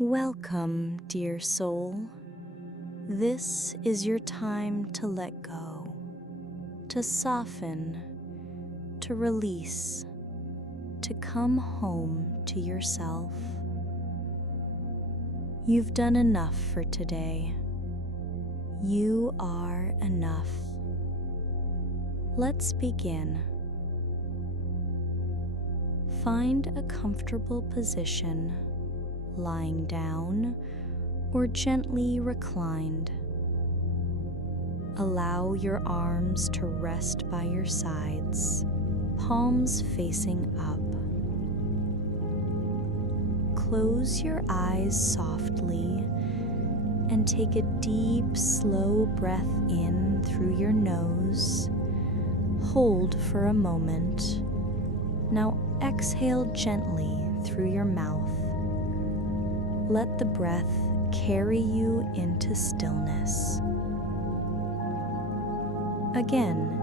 Welcome, dear soul. This is your time to let go, to soften, to release, to come home to yourself. You've done enough for today. You are enough. Let's begin. Find a comfortable position, lying down or gently reclined. Allow your arms to rest by your sides, palms facing up. Close your eyes softly and take a deep, slow breath in through your nose. Hold for a moment. Now exhale gently through your mouth. Let the breath carry you into stillness. Again,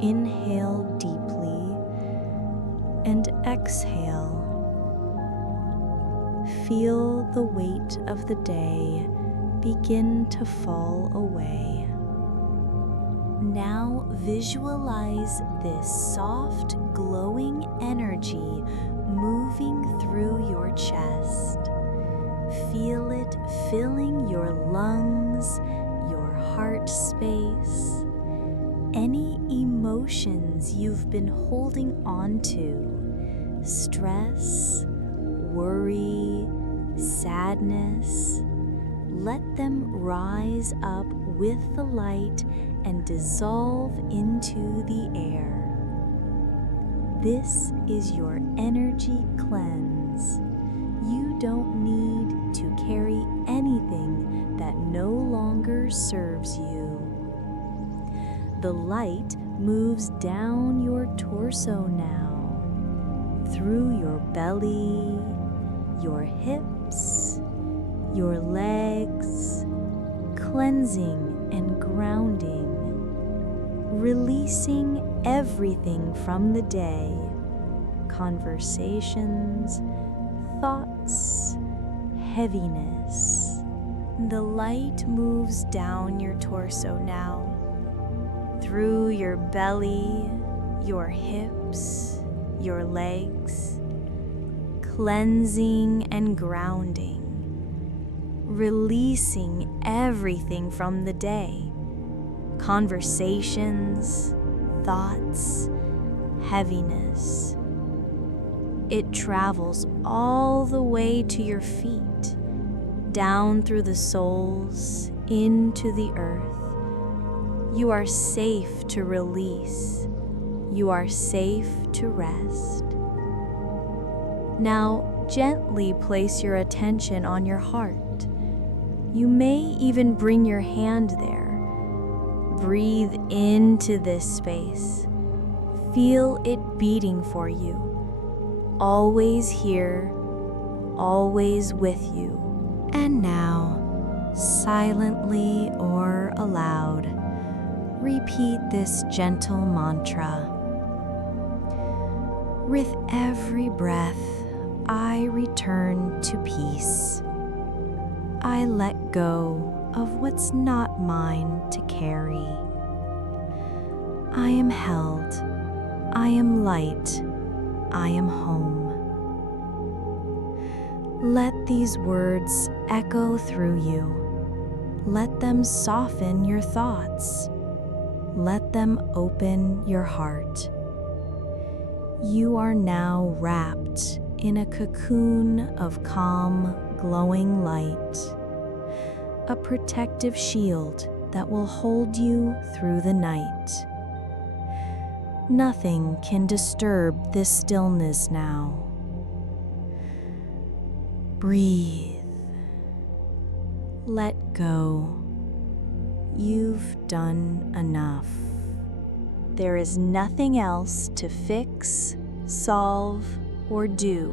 inhale deeply and exhale. Feel the weight of the day begin to fall away. Now visualize this soft, glowing energy moving through your chest. Feel it filling your lungs, your heart space. Any emotions you've been holding on to, stress, worry, sadness, let them rise up with the light and dissolve into the air. This is your energy cleanse. You don't need to carry anything that no longer serves you. The light moves down your torso now, through your belly, your hips, your legs, cleansing and grounding, releasing everything from the day, conversations, thoughts, heaviness. The light moves down your torso now, through your belly, your hips, your legs, cleansing and grounding, releasing everything from the day, conversations, thoughts, heaviness. It travels all the way to your feet, down through the soles, into the earth. You are safe to release. You are safe to rest. Now, gently place your attention on your heart. You may even bring your hand there. Breathe into this space. Feel it beating for you. Always here, always with you. And now, silently or aloud, repeat this gentle mantra. With every breath, I return to peace. I let go of what's not mine to carry. I am held. I am light. I am home. Let these words echo through you. Let them soften your thoughts. Let them open your heart. You are now wrapped in a cocoon of calm, glowing light, a protective shield that will hold you through the night. Nothing can disturb this stillness now. Breathe. Let go. You've done enough. There is nothing else to fix, solve, or do.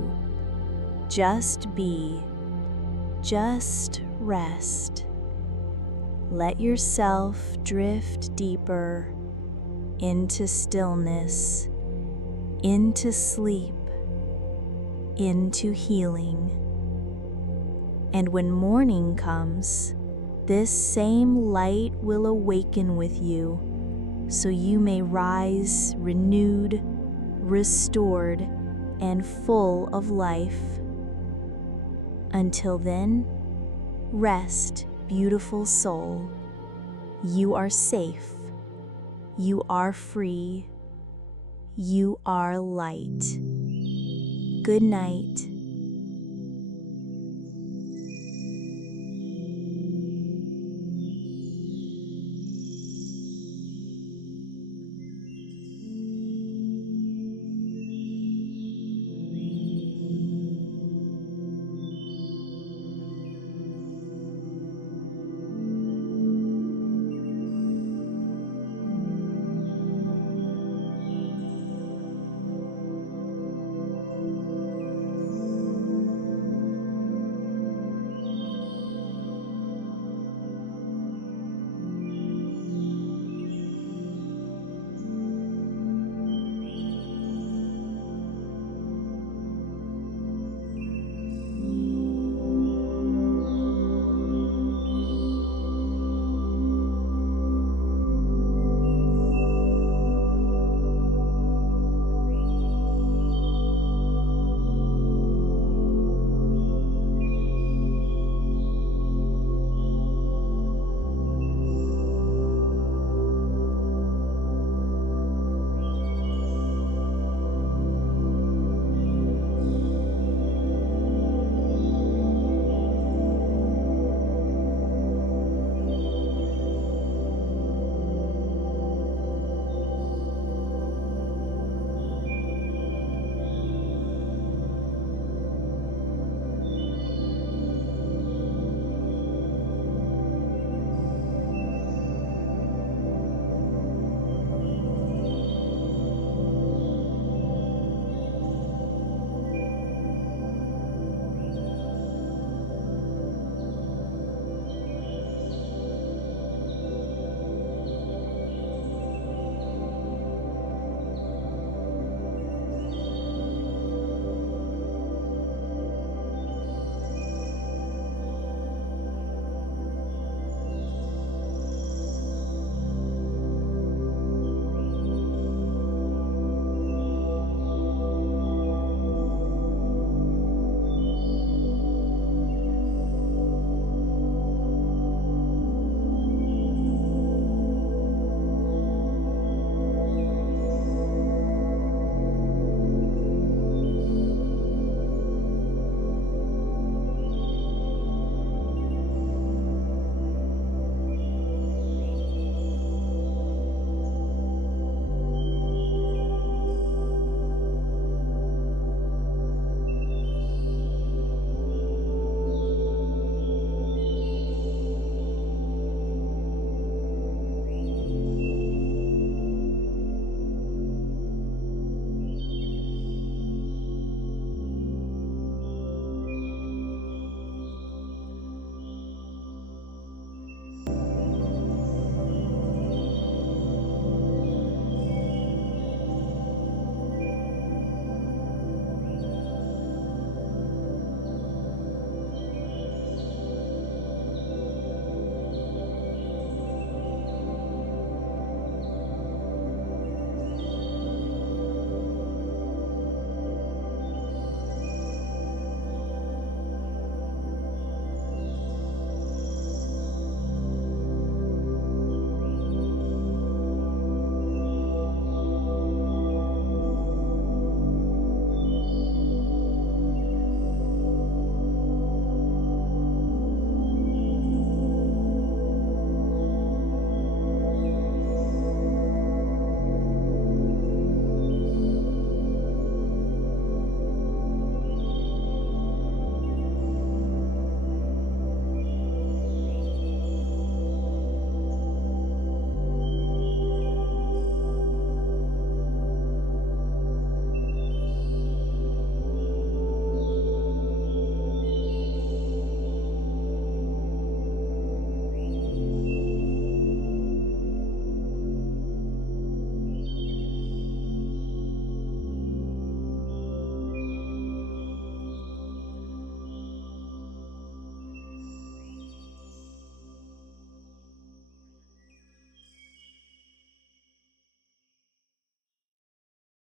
Just be. Just rest. Let yourself drift deeper into stillness, into sleep, into healing. And when morning comes, this same light will awaken with you, so you may rise renewed, restored, and full of life. Until then, rest, beautiful soul. You are safe. You are free. You are light. Good night.